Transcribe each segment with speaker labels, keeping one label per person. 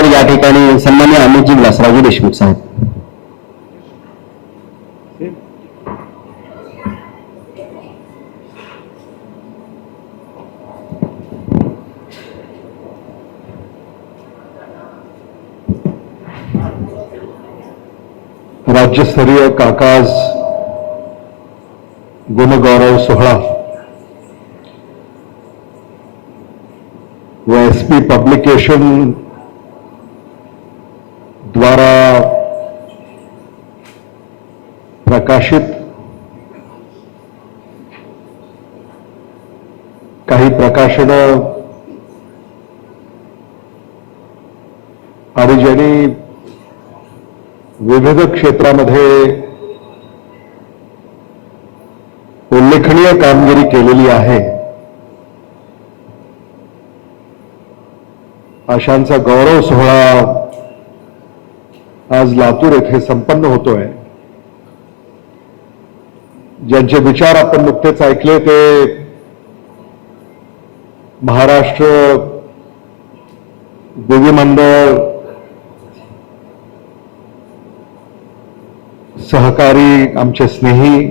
Speaker 1: तर या ठिकाणी सन्मान्य अमितजी विलासरावजी देशमुख साहेब.
Speaker 2: राज्यस्तरीय काकाज गुणगौरव सोहळा व एस पी पब्लिकेशन द्वारा प्रकाशित काही प्रकाशनं आणि ज्यांनी विविध क्षेत्रामध्ये उल्लेखनीय कामगिरी केलेली आहे अशांचा गौरव सोहळा आज लातूर येथे संपन्न होतोय. ज्यांचे विचार आपण नुकतेच ऐकले ते महाराष्ट्र विधिमंडळ सहकारी आमचे स्नेही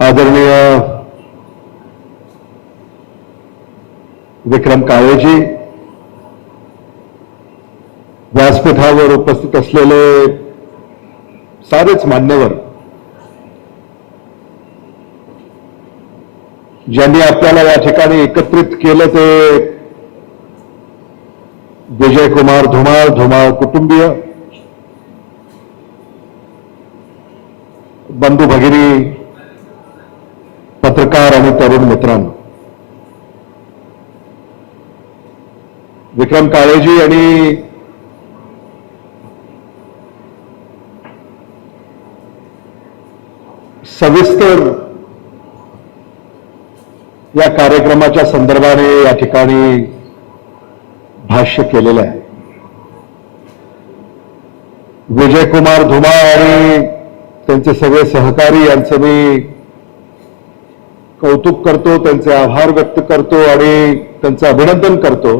Speaker 2: आदरणीय विक्रम काळेजी व्यासपीठावर उपस्थित असलेले सारेच मान्यवर ज्यांनी आपल्याला या ठिकाणी एकत्रित केलं ते विजय कुमार धुमाळ धुमाळ कुटुंबीय बंधू भगिनी पत्रकार आणि तरुण मित्रांनो. विक्रम काळेजी आणि सविस्तर या कार्यक्रमाच्या संदर्भाने या ठिकाणी भाष्य केलेलं आहे. विजयकुमार धुमा आणि त्यांचे सगळे सहकारी यांचं मी कौतुक करतो त्यांचे आभार व्यक्त करतो आणि त्यांचं अभिनंदन करतो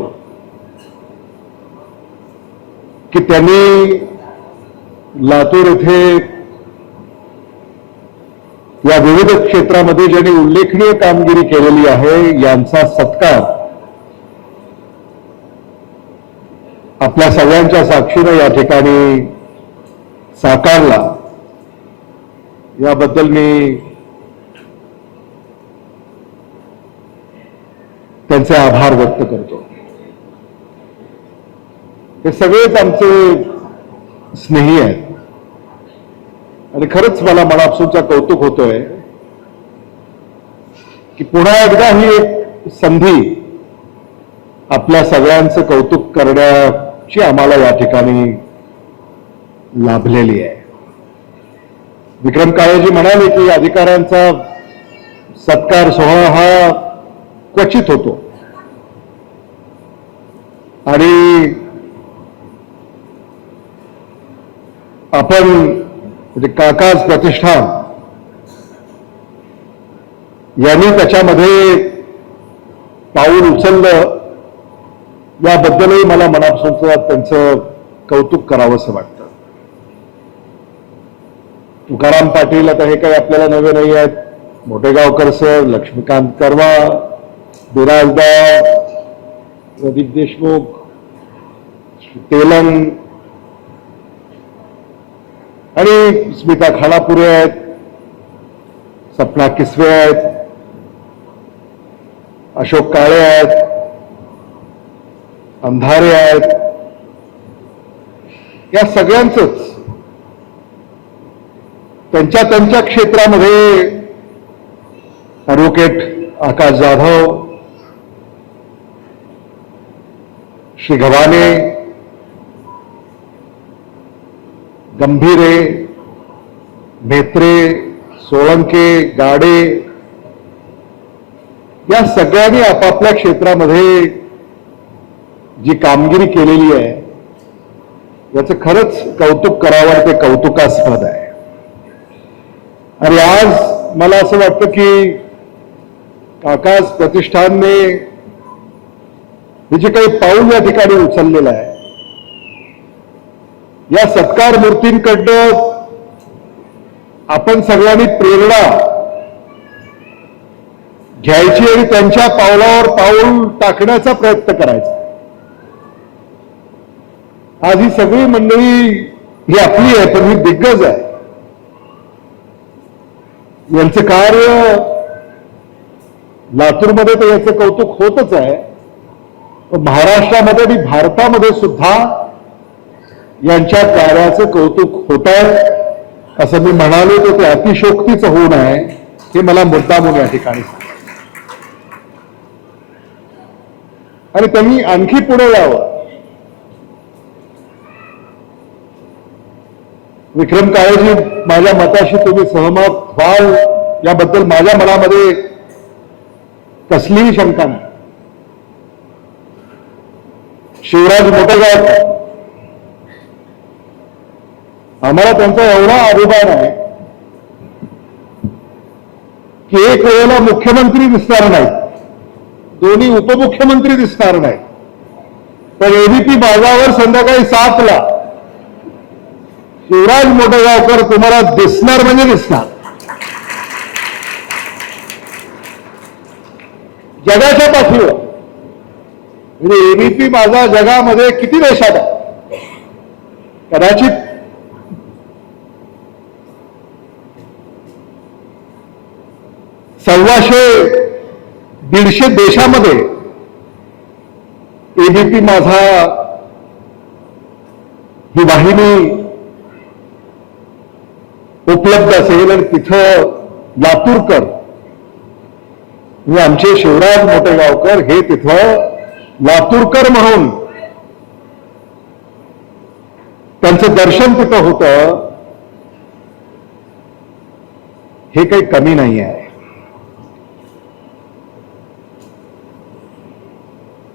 Speaker 2: की त्यांनी लातूर येथे या विविध क्षेत्रामध्ये ज्यांनी उल्लेखनीय कामगिरी केलेली आहे यांचा सत्कार आपल्या सगळ्यांच्या साक्षीनं या ठिकाणी साकारला. याबद्दल मी त्यांचे आभार व्यक्त करतो. हे सगळेच आमचे स्नेही आहेत. आणि खरंच मला मनापासूनचा कौतुक होतोय की पुन्हा एकदा ही एक संधी आपल्या सगळ्यांचं कौतुक करण्याची आम्हाला या ठिकाणी लाभलेली आहे. विक्रम काळेजी म्हणाले की अधिकाऱ्यांचा सत्कार सोहळा हा क्वचित होतो. आणि आपण म्हणजे काकाज प्रतिष्ठान. यांनी त्याच्यामध्ये पाऊल उचललं. याबद्दलही मला मनापासून त्यांचं कौतुक करावंसं वाटतं. तुकाराम पाटील आता हे काही आपल्याला नवे नाही आहेत. मोठेगावकर सर लक्ष्मीकांत करवा बिराजदार प्रदीप देशमुख तेलंग आणि स्मिता खानापुरे आहेत सपना किसवे आहेत अशोक काळे आहेत अंधारे आहेत. या सगळ्यांचंच त्यांच्या त्यांच्या क्षेत्रामध्ये ॲडव्होकेट आकाश जाधव श्री गव्हाणे गंभीरे मेत्रे सोळंके गाडे या सगळ्यांनी आपापल्या क्षेत्रामध्ये जी कामगिरी केलेली आहे याचं खरंच कौतुक करावं ते कौतुकास्पद आहे. आणि आज मला असं वाटतं की आकाश प्रतिष्ठानने हे जे काही पाऊल या ठिकाणी उचललेलं आहे या सत्कार मूर्तींकडनं आपण सगळ्यांनी प्रेरणा घ्यायची आणि त्यांच्या पावलावर पाऊल टाकण्याचा प्रयत्न करायचा. आज ही सगळी मंडळी ही आपली आहे पण ही दिग्गज आहे. यांचं कार्य लातूरमध्ये तर याचं कौतुक होतच आहे. महाराष्ट्रामध्ये आणि भारतामध्ये सुद्धा यांच्या कार्याचं कौतुक होत आहे. असं मी म्हणालो तर ते अतिशोक्तीचं होऊ नये हे मला मुद्दामून या ठिकाणी आणि त्यांनी आणखी पुढे यावं. विक्रम काळेजी माझ्या मताशी तुम्ही सहमत व्हाल. याबद्दल माझ्या मनामध्ये कसलीही शंका नाही. शिवराज मोठेगाव आम्हाला त्यांचा एवढा अभिमान आहे की एक वेळेला मुख्यमंत्री दिसणार नाहीत दोन्ही उपमुख्यमंत्री दिसणार नाही. तर एबीपी बाजावर संध्याकाळी सातला शिवराज मोठेगावकर तुम्हाला दिसणार म्हणजे दिसणार. जगाच्या पाठीवर. म्हणजे एबीपी माझा जगामध्ये किती देशात आहे? कदाचित सव्वाशे दीडशे देशामध्ये एबीपी माझा ही वाहिनी उपलब्ध असेल आणि तिथं लातूरकर आमचे शिवराज मोटेगावकर हे तिथं लातूरकर म्हणून त्यांचं दर्शन तिथं होतं. हे काही कमी नाही आहे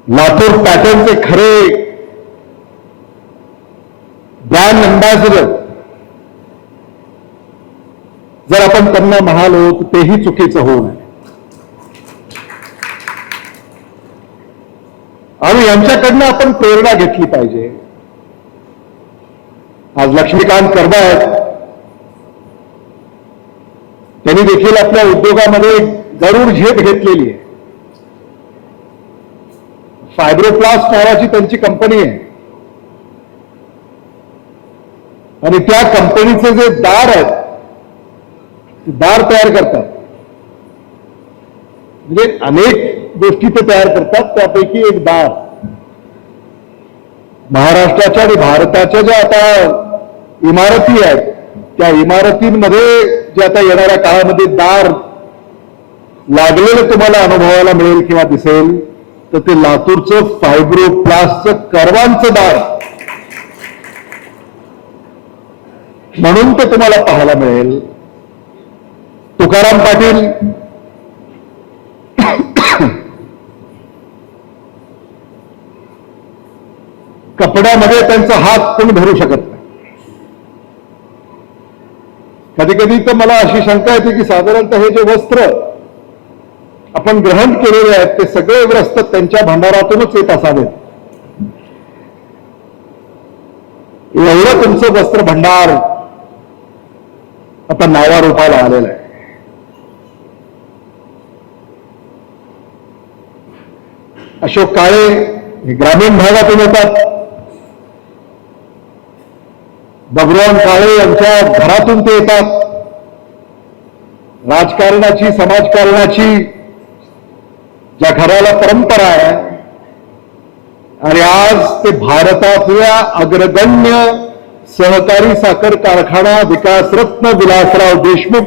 Speaker 2: लातूर पॅटर्नचे खरे ब्रँड अँबॅसिडर जर आपण त्यांना म्हणालो तर तेही चुकीचं होऊ नये आणि यांच्याकडनं आपण प्रेरणा घेतली पाहिजे. आज लक्ष्मीकांत करबा आहेत त्यांनी देखील आपल्या उद्योगामध्ये जरूर झेप घेतलेली आहे. फायब्रोप्लास्ट नावाची त्यांची कंपनी आहे. आणि त्या कंपनीचे जे दार आहेत दार तयार करतात. म्हणजे अनेक गोष्टी ते तयार करतात त्यापैकी एक दार. महाराष्ट्राच्या आणि भारताच्या ज्या आता इमारती आहेत त्या इमारतींमध्ये जे आता येणाऱ्या काळामध्ये दार लागलेलं तुम्हाला अनुभवायला मिळेल किंवा दिसेल. तर ते लातूरचं फायब्रोप्लास्टचं करवांचं दार. म्हणून ते तुम्हाला पाहायला मिळेल. तुकाराम पाटील कपड्यामध्ये त्यांचा हात कोणी धरू शकत नाही. कधी कधी तर मला अशी शंका येते की साधारणतः हे जे वस्त्र आपण ग्रहण केलेले आहेत ते सगळे ग्रस्त त्यांच्या भंडारातूनच येत असावेत. एवढं तुमचं वस्त्र भंडार आता नावारूपाला आलेलं आहे. अशोक काळे हे ग्रामीण भागातून येतात. भगवान काळे यांच्या घरातून ते येतात. राजकारणाची समाजकारणाची ज्या घराला परंपरा आहे. आणि आज ते भारतातल्या अग्रगण्य सहकारी साखर कारखाना विकास रत्न विलासराव देशमुख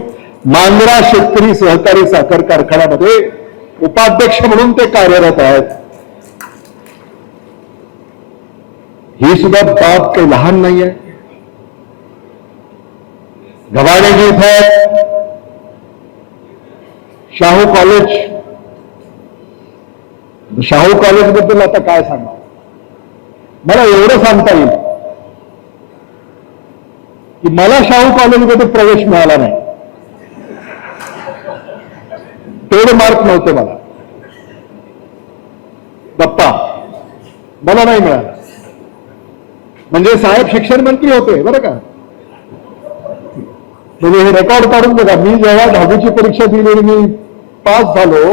Speaker 2: मांजरा शेतकरी सहकारी साखर कारखान्यामध्ये उपाध्यक्ष म्हणून ते कार्यरत आहेत. ही सुद्धा बाब काही लहान नाही आहे गव्हाणेजी इथं शाहू कॉलेज शाहू कॉलेजबद्दल आता काय सांगा मला एवढं सांगता येईल की मला शाहू कॉलेजमध्ये प्रवेश मिळाला नाही. तेवढे मार्क नव्हते मला. दत्ता मला नाही मिळाला. म्हणजे साहेब शिक्षण मंत्री होते बरं का? म्हणजे हे रेकॉर्ड काढून बघा मी जेव्हा दहावीची परीक्षा दिली मी पास झालो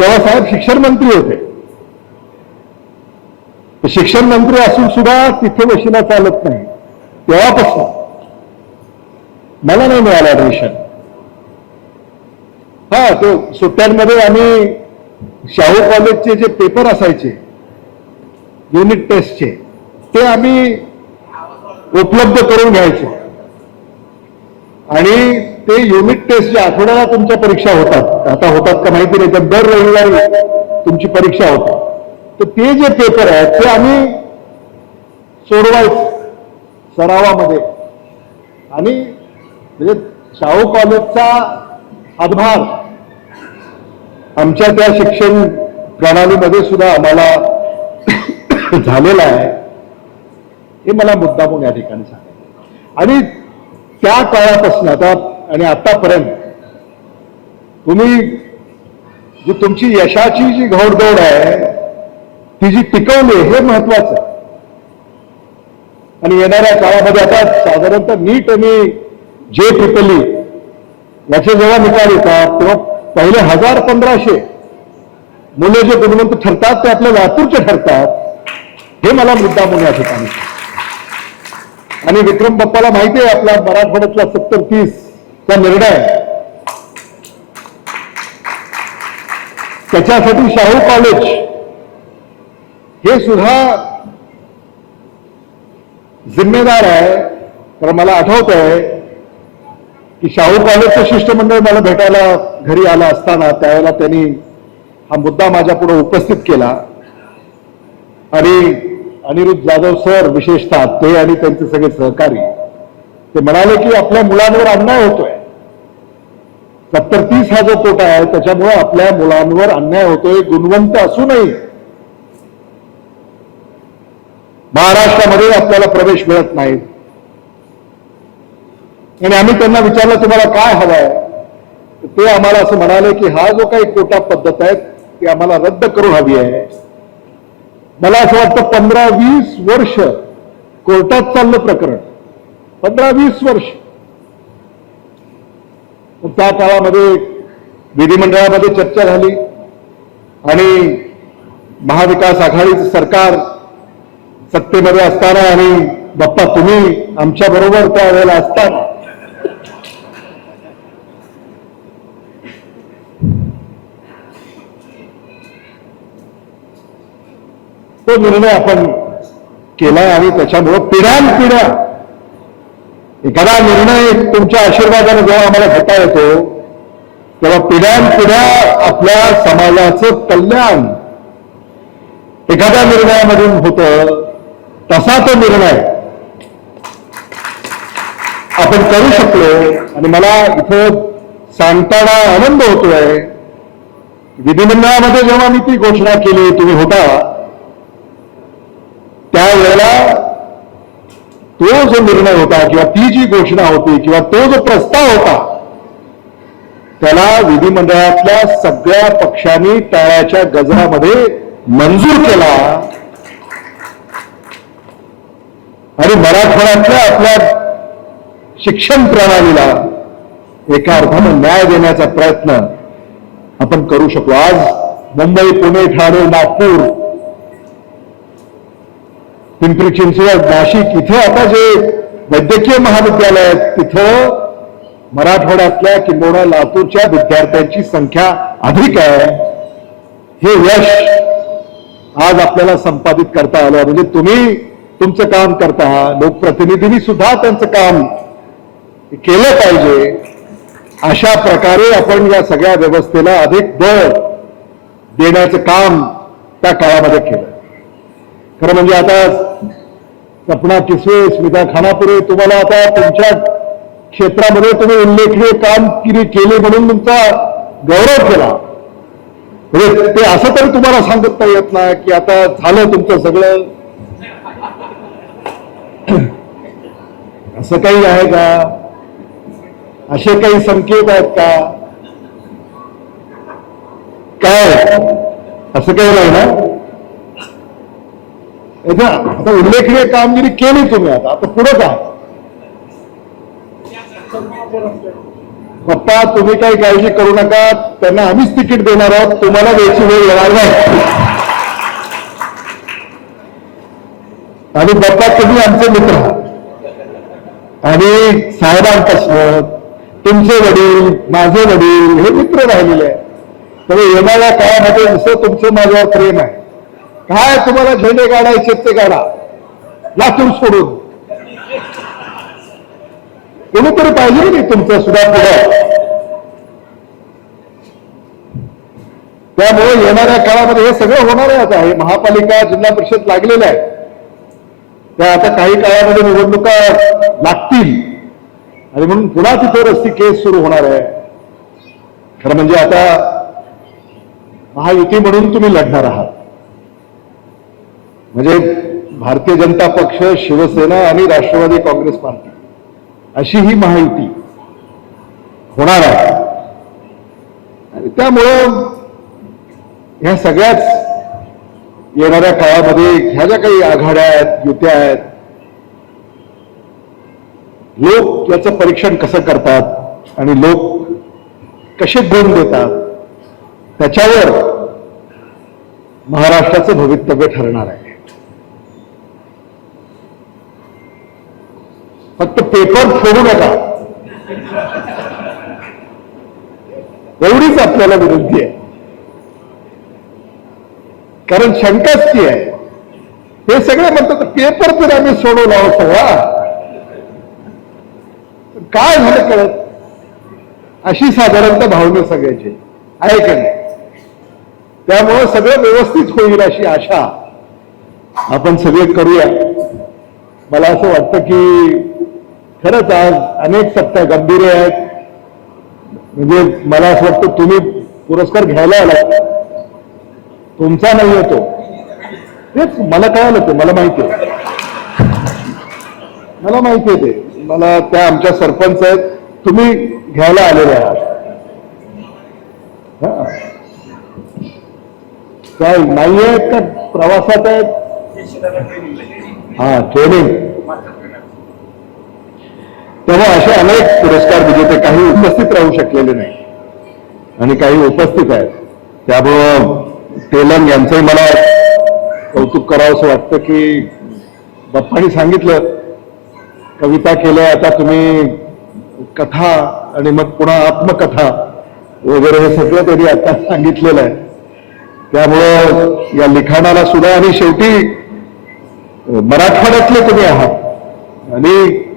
Speaker 2: तेव्हा साहेब शिक्षण मंत्री होते. शिक्षण मंत्री असून सुद्धा तिथे वशिला चालत नाही. तेव्हापासून मला नाही मिळालं ऍडमिशन हा तो सुट्ट्यांमध्ये आम्ही शाहू कॉलेजचे जे पेपर असायचे युनिट टेस्टचे ते आम्ही उपलब्ध करून घ्यायचो. आणि ते युनिट टेस्ट जे आठवड्याला तुमच्या परीक्षा होतात. आता होतात का माहिती नाही तर दर रविवारी तुमची परीक्षा होते. तर ते जे पेपर आहेत ते आम्ही सोडवायचो सरावामध्ये. आणि म्हणजे शाहू कॉलेजचा हातभार आमच्या त्या शिक्षण प्रणालीमध्ये सुद्धा आम्हाला झालेला आहे हे मला मुद्दामून या ठिकाणी सांगायचं आणि त्या काळापासून आता आणि आतापर्यंत तुम्ही जी तुमची यशाची जी घोडदौड आहे ती जी टिकवली हे महत्वाचं आहे. आणि येणाऱ्या काळामध्ये आता साधारणतः नीट आणि जे ट्रिपली याचे जेव्हा निकाल येतात तेव्हा पहिले हजार पंधराशे मुलं जे गुणवंत ठरतात ते आपल्या लातूरचे ठरतात हे मला मुद्दा म्हणून या ठिकाणी आणि विक्रम बाप्पाला माहिती आहे आपला मराठवाड्यातला सत्तर तीस चा निर्णय. त्याच्यासाठी शाहू कॉलेज हे सुद्धा जिम्मेदार आहे. कारण मला आठवत आहे की शाहू कॉलेजचं शिष्टमंडळ मला भेटायला घरी आला असताना त्यावेळेला त्यांनी हा मुद्दा माझ्या पुढे उपस्थित केला. आणि अनिरुद्ध जाधव सर विशेषतः ते आणि त्यांचे सगळे सहकारी ते म्हणाले की आपल्या मुलांवर अन्याय होतोय. सत्तर तीस हा जो तोटा आहे त्याच्यामुळे आपल्या मुलांवर अन्याय होतोय गुणवंत असूनही. महाराष्ट्रामध्ये आपल्याला प्रवेश मिळत नाही. आणि आम्ही त्यांना विचारलं तुम्हाला काय हवंय? ते आम्हाला असं म्हणाले की हा जो काही कोटा पद्धत आहे ती आम्हाला रद्द करून हवी आहे. मला असं वाटतं पंधरा वीस वर्ष कोर्टात चाललं प्रकरण. पंधरा वीस वर्ष. त्या काळामध्ये विधिमंडळामध्ये चर्चा झाली आणि महाविकास आघाडीचं सरकार सत्तेमध्ये असताना आणि बाप्पा तुम्ही आमच्या बरोबर त्यावेळेला असताना तो निर्णय आपण केलाय आणि त्याच्यामुळं पिढ्यानपिढ्या एखादा निर्णय तुमच्या आशीर्वादाने जेव्हा आम्हाला घेता येतो तेव्हा पिढ्यानपिढ्या आपल्या समाजाचं कल्याण एखाद्या निर्णयामधून होतं तसा तो निर्णय आपण करू शकलो. आणि मला इथं सांगताना आनंद होतोय. विधिमंडळामध्ये जेव्हा मी ती घोषणा केली तुम्ही होता त्यावेळेला तो जो निर्णय होता किंवा ती जी घोषणा होती किंवा तो जो प्रस्ताव होता त्याला विधिमंडळातल्या सगळ्या पक्षांनी टाळ्याच्या गजरामध्ये मंजूर केला. आणि मराठवाड्यातल्या आपल्या शिक्षण प्रणालीला एका अर्थानं न्याय देण्याचा प्रयत्न आपण करू शकतो आज मुंबई पुणे ठाणे नागपूर पिंपरी चिंचवड नाशिक इथे आता जे वैद्यकीय महाविद्यालय आहेत तिथं मराठवाड्यातल्या किंबहुना लातूरच्या विद्यार्थ्यांची संख्या अधिक आहे. हे यश आज आपल्याला संपादित करता आलं. म्हणजे तुम्ही तुमचं काम करता. लोकप्रतिनिधींनी सुद्धा त्यांचं काम केलं पाहिजे. अशा प्रकारे आपण या सगळ्या व्यवस्थेला अधिक बळ देण्याचं काम त्या काळामध्ये केलं. खरं म्हणजे आता सपना किसवे स्मिता खानापुरे तुम्हाला आता तुमच्या क्षेत्रामध्ये तुम्ही उल्लेखनीय कामगिरी केली म्हणून तुमचा गौरव केला. म्हणजे ते असं तरी तुम्हाला सांगता येत नाही की आता झालं तुमचं सगळं. असं काही आहे का? असे काही संकेत आहेत का? काय? असं काही नाही ना? याचा आता उल्लेखनीय कामगिरी केली तुम्ही आता. आता पुढे काय पप्पा तुम्ही काही काळजी करू नका. त्यांना आम्हीच तिकीट देणार आहोत. तुम्हाला द्यायची वेळ येणार नाही. आणि बाप्पा तुम्ही आमचे मित्र. आणि साहेबांपासून तुमचे वडील माझे वडील हे मित्र राहिलेले आहेत. त्यामुळे येणाऱ्या काळामध्ये जसं तुमचं माझ्यावर प्रेम आहे. काय तुम्हाला झेंडे काढायचे ते काढा. लातूर सोडून. कोणीतरी पाहिजे नाही तुमचं सुद्धा पुढं. त्यामुळे येणाऱ्या काळामध्ये हे सगळं होणार आहे आता. हे महापालिका जिल्हा परिषद लागलेलं आहे. त्या आता काही काळामध्ये निवडणुका लागतील. आणि म्हणून पुन्हा तिथे रस्ती केस सुरू होणार आहे. खरं म्हणजे आता महायुती म्हणून तुम्ही लढणार आहात. म्हणजे भारतीय जनता पक्ष शिवसेना आणि राष्ट्रवादी काँग्रेस पार्टी अशी ही महायुती होणार आहे. आणि त्यामुळं ह्या सगळ्याच येणाऱ्या काळामध्ये ह्या ज्या काही आघाड्या आहेत युत्या आहेत लोक याचं परीक्षण कसं करतात आणि लोक कसे गुण देतात त्याच्यावर महाराष्ट्राचं भवितव्य ठरणार आहे. फक्त पेपर फोडू नका. एवढीच आपल्याला विनंती आहे. कारण शंकाच ती आहे. हे सगळे म्हणतात पेपर तर आम्ही सोडवला हो सगळा. काय झालं कळत? अशी साधारणतः भावना सगळ्याची. आहे का नाही? त्यामुळं सगळं व्यवस्थित होईल अशी आशा. आपण सगळे करूया. मला असं वाटतं की खरंच आज अनेक सत्ता गंभीर आहेत. म्हणजे मला असं वाटतं तुम्ही पुरस्कार घ्यायला आला तुमचा नाही येतो. तेच मला कळालं ते मला माहिती आहे. मला माहिती आहे ते. मला त्या आमच्या सरपंच आहेत. तुम्ही घ्यायला आलेले आहात. हा. काय नाही आहेत का? प्रवासात आहेत? हा ट्रेनिंग तेव्हा असे अनेक पुरस्कार विजेते काही उपस्थित राहू शकलेले नाही. आणि काही उपस्थित आहेत. त्यामुळं तेलंग यांचंही मला कौतुक करावं असं वाटतं की बाप्पानी सांगितलं कविता केलं आता तुम्ही कथा आणि मग पुन्हा आत्मकथा वगैरे हे सगळं त्यांनी आता सांगितलेलं आहे. त्यामुळं या लिखाणाला सुद्धा आणि शेवटी मराठवाड्यातले तुम्ही आहात. आणि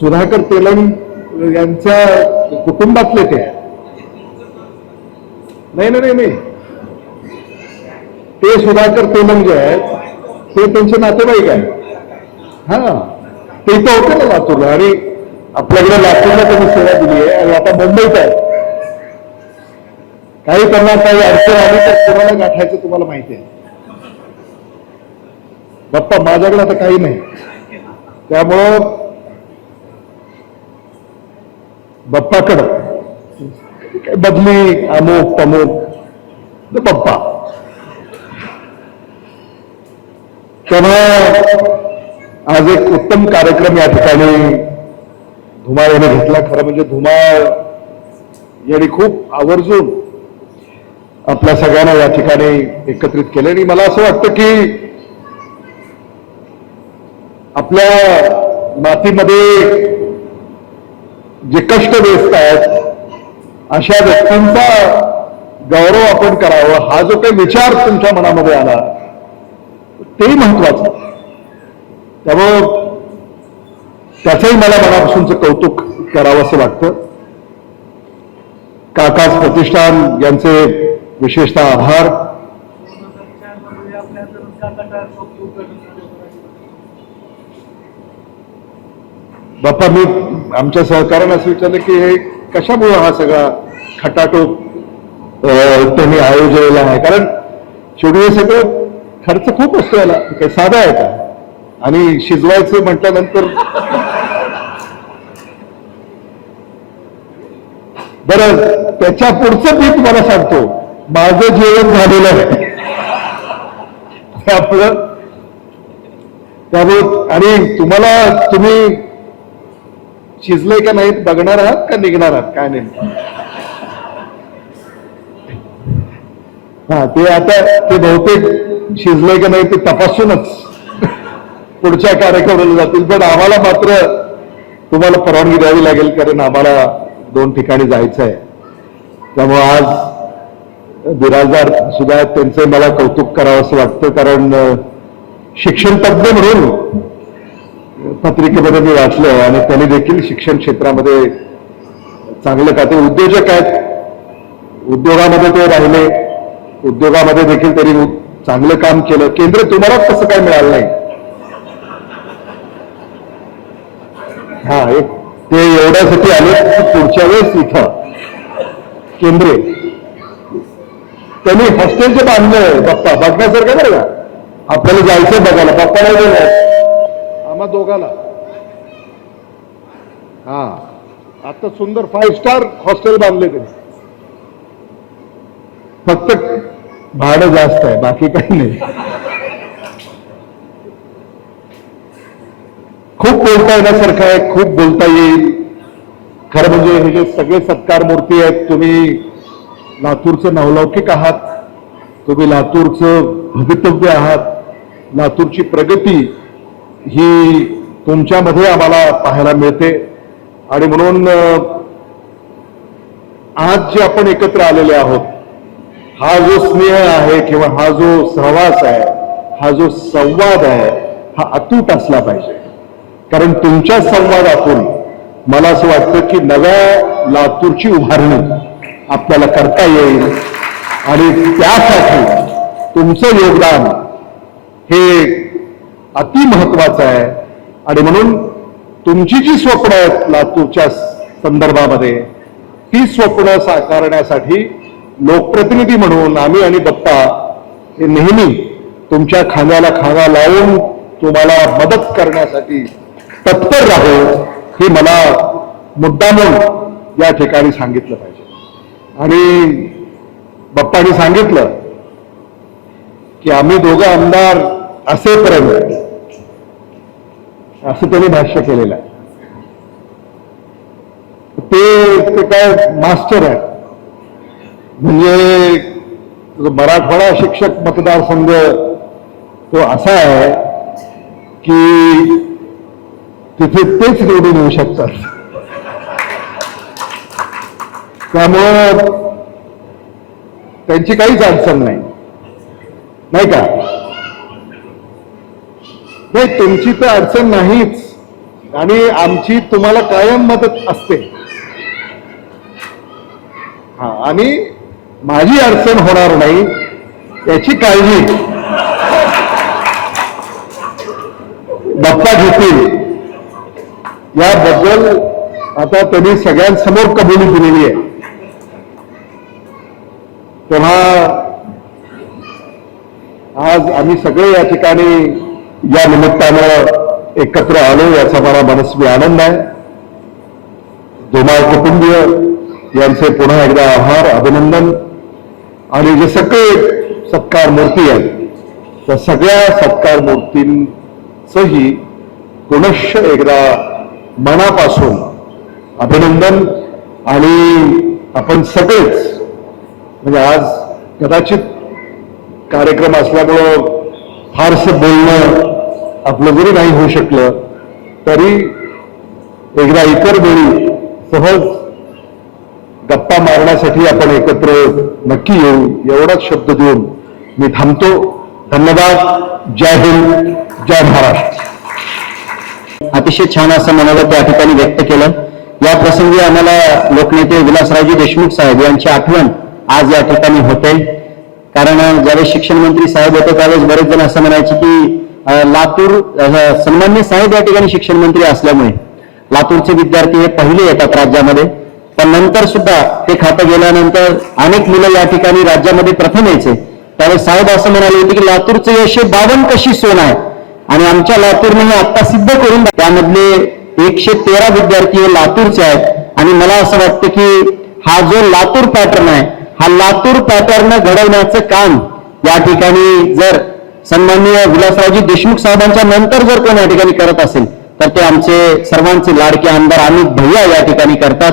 Speaker 2: सुधाकर तेलंग यांच्या कुटुंबातले ते. नाही नाही नाही नाही. ते सुधाकर तेलंग जे आहेत ते त्यांचे नातेवाईक आहेत. हा. ते इथं होते ना लातूरला. आणि आपल्याकडे लातूरला त्यांनी सेवा दिली आहे. आणि आता मुंबईत आहे काही त्यांना काही अडचण आली तर कोणाला गाठायचं तुम्हाला माहिती आहे. बाप्पा माझ्याकडे आता काही नाही. त्यामुळं बाप्पाकडं बदली अमुक तमुक. तर बाप्पा. तेव्हा आज एक उत्तम कार्यक्रम या ठिकाणी धुमाळ याने घेतला. खरं म्हणजे धुमाळ यांनी खूप आवर्जून आपल्या सगळ्यांना या ठिकाणी एकत्रित केले. आणि मला असं वाटतं की आपल्या मातीमध्ये जे कष्ट व्यस्त आहेत अशा व्यक्तींचा गौरव आपण करावा हा जो काही विचार तुमच्या मनामध्ये आला तेही महत्वाचं. त्यामुळं त्याचंही मला मनापासूनचं कौतुक करावं असं वाटतं. काकास प्रतिष्ठान यांचे विशेषतः आभार. बाप्पा मी आमच्या सहकार्यानं असं विचारलं की हे कशामुळे हा सगळा खटाटोप त्यांनी आयोजलेला आहे? कारण शेवटी हे सगळं खर्च खूप असतो याला. काही साधा आहे का? आणि शिजवायचं म्हटल्यानंतर बरं त्याच्या पुढचं मी तुम्हाला सांगतो. माझं जेवण झालेलं आहे. आपलं त्यामुळं आणि तुम्हाला तुम्ही शिजलंय का नाही बघणार आहात का निघणार आहात? काय नाही. हा ते आता ते बहुतेक शिजलंय का नाही ते तपासूनच पुढच्या कार्यक्रमाला जातील. पण आम्हाला मात्र तुम्हाला परवानगी द्यावी लागेल कारण आम्हाला दोन ठिकाणी जायचं आहे. त्यामुळे आज बिराजदार सुद्धा त्यांचं मला कौतुक करावं असं वाटतं कारण शिक्षण तज्ज्ञ म्हणून पत्रिकेमध्ये मी वाचलं आणि त्यांनी देखील शिक्षण क्षेत्रामध्ये चांगलं का ते उद्योजक आहेत. उद्योगामध्ये ते राहिले. उद्योगामध्ये देखील त्यांनी चांगलं काम केलं. केंद्र तुम्हाला कसं काय मिळालं नाही. हा एक ते एवढ्यासाठी आले की पुढच्या वेळेस इथं. केंद्रे. त्यांनी हॉस्टेलचं बांधलं बाप्पा. बघण्यासारखं बरं का? आपल्याला जायचं बघायला. बाप्पा नाही गेलं आम्हा दोघाला. हा. आता सुंदर फाईव्ह स्टार हॉस्टेल बांधले त्यांनी. फक्त भाडं जास्त आहे बाकी काही नाही. खूप बोलता येण्यासारखं आहे खूप बोलता येईल. खरं म्हणजे हे जे सगळे सत्कार मूर्ती आहेत तुम्ही लातूरचं नवलौकिक आहात तुम्ही लातूरचं भवितव्य आहात लातूरची प्रगती ही तुमच्यामध्ये आम्हाला पाहायला मिळते. आणि म्हणून आज जे आपण एकत्र आलेले आहोत हा जो स्नेह आहे किंवा हा जो सहवास आहे हा जो संवाद आहे हा अतूट असला पाहिजे. कारण तुमच्या संवादातून मला असं वाटतं की नव्या लातूरची उभारणी आपल्याला करता येईल. आणि त्यासाठी तुमचं योगदान हे अति महत्वाचं आहे. आणि म्हणून तुमची जी स्वप्न आहेत लातूरच्या संदर्भामध्ये ती स्वप्न साकारण्यासाठी लोकप्रतिनिधी म्हणून आम्ही आणि बप्पा हे नेहमी तुमच्या खांद्याला खांदा लावून तुम्हाला मदत करण्यासाठी तत्पर राहू हे मला मुद्दामून या ठिकाणी सांगितलं पाहिजे. आणि बप्पानी सांगितलं की आम्ही दोघं आमदार असेपर्यंत असं त्यांनी भाष्य केलेलं आहे. ते ते काय मास्टर आहे. म्हणजे मराठवाडा शिक्षक मतदारसंघ तो असा आहे की तिथे तेच निवडून येऊ शकतात. त्यामुळं त्यांची काहीच अडचण नाही. नाही का? नाही तुमची तर अडचण नाहीच. आणि आमची तुम्हाला कायम मदत असते. हा आणि माझी अडचण होणार नाही याची काळजी बाप्पा घेतील. याबद्दल आता त्यांनी सगळ्यांसमोर कबुली दिलेली आहे. तेव्हा आज आम्ही सगळे या ठिकाणी या निमित्तानं एकत्र आलो याचा मला मनस्वी आनंद आहे. धुमाळ कुटुंबीय यांचे पुन्हा एकदा आभार अभिनंदन. आणि जे सगळे सत्कार मूर्ती आहेत त्या सगळ्या सत्कार मूर्तींचंही पुनश्च एकदा मनापासून अभिनंदन. आणि आपण सगळेच म्हणजे आज कदाचित कार्यक्रम असल्यामुळं फारसं बोलणं आपलं जरी नाही होऊ शकलं तरी एकदा इतर वेळी सहज गप्पा मारण्यासाठी आपण एकत्र नक्की येऊ एवढाच शब्द देऊन मी थांबतो. धन्यवाद. जय हिंद. जय महाराष्ट्र.
Speaker 1: अतिशय छान असं मनोगत त्या ठिकाणी व्यक्त केलं. या प्रसंगी आम्हाला लोकनेते विलासरावजी देशमुख साहेब यांची आठवण आज या ठिकाणी होते. कारण ज्यावेळेस शिक्षण मंत्री साहेब होते त्यावेळेस बरेच जण असं म्हणायचे की लातूर सन्मान्य साहेब या ठिकाणी शिक्षण मंत्री असल्यामुळे लातूरचे विद्यार्थी हे पहिले येतात राज्यामध्ये. पण नंतर सुद्धा ते खातं गेल्यानंतर अनेक मुलं या ठिकाणी राज्यामध्ये प्रथम यायचे. त्यावेळेस साहेब असं म्हणाले होते की लातूरचं एकशे बावन कशी सोन आहे? आणि आमच्या लातूरने हे आत्ता सिद्ध करून त्यामधले एकशे तेरा विद्यार्थी हे लातूरचे आहेत. आणि मला असं वाटतं की हा जो लातूर पॅटर्न आहे हा लातूर पॅटर्न घडवण्याचं काम या ठिकाणी जर सन्माननीय विलासरावजी देशमुख साहेबांच्या नंतर जर कोण या ठिकाणी करत असेल तर ते आमचे सर्वांचे लाडके आमदार अमित भैया या ठिकाणी करतात.